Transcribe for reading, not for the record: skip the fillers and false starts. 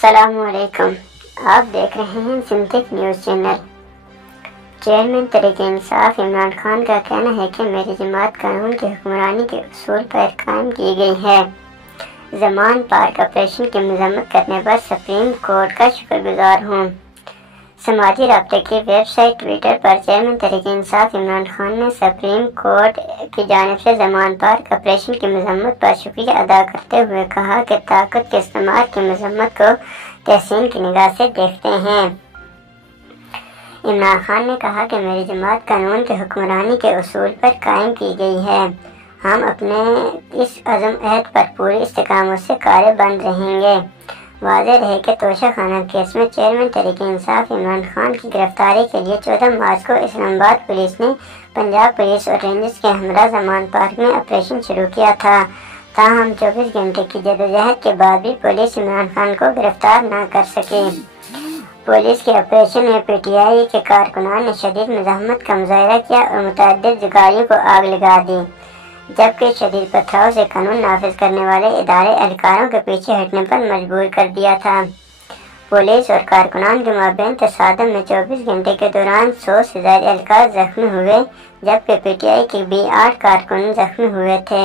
السلام علیکم، آپ دیکھ رہے ہیں سنتھک news channel. Chairman Tehreek Insaf Imran Khan کا کہنا ہے کہ میری جماعت قانون کی حکمرانی کے اصول پر قائم کی گئی ہے۔ زمان پارک آپریشن کی مذمت کرنے پر سپریم کورٹ کا شکر گزار ہوں۔ سماجی رابطے کی ویب سائٹ ٹویٹر پر چیئرمین تحریک انصاف عمران خان نے سپریم کورٹ کی جانب سے زمان پارک آپریشن کی مذمت پر شکریہ ادا کرتے ہوئے کہا کہ طاقت کے استعمال کی مذمت کو تحسین کی نگاہ سے دیکھتے ہیں۔ عمران خان نے کہا کہ میری جماعت قانون کی حکمرانی کے اصول پر قائم کی گئی ہے۔ ہم اپنے اس عزم عہد پر پوری استقامت سے کارے بند رہیں گے۔ واضح رہے کہ توشہ خانہ کیس میں چیئرمین تحریک انصاف عمران خان کی گرفتاری کے لیے 14 مارچ کو اسلام آباد پولیس نے پنجاب پولیس اور رینجرز کے ہمراہ زمان پارک میں آپریشن شروع کیا تھا۔ تاہم 24 گھنٹے کی جدوجہد کے بعد بھی پولیس عمران خان کو گرفتار نہ کر سکی۔ پولیس کے آپریشن میں پی ٹی آئی کے کارکنان نے شدید مزاحمت کا مظاہرہ کیا اور متعدد گاڑیوں کو آگ لگا دی، جبکہ شدید پتھراؤ سے قانون نافذ کرنے والے ادارے اہلکاروں کے پیچھے ہٹنے پر مجبور کر دیا تھا۔ پولیس اور کارکنان کے مابین تصادم میں 24 گھنٹے کے دوران 100 سے زائد اہلکار زخمی ہوئے، جبکہ پی ٹی آئی کے بھی 8 کارکن زخمی ہوئے تھے۔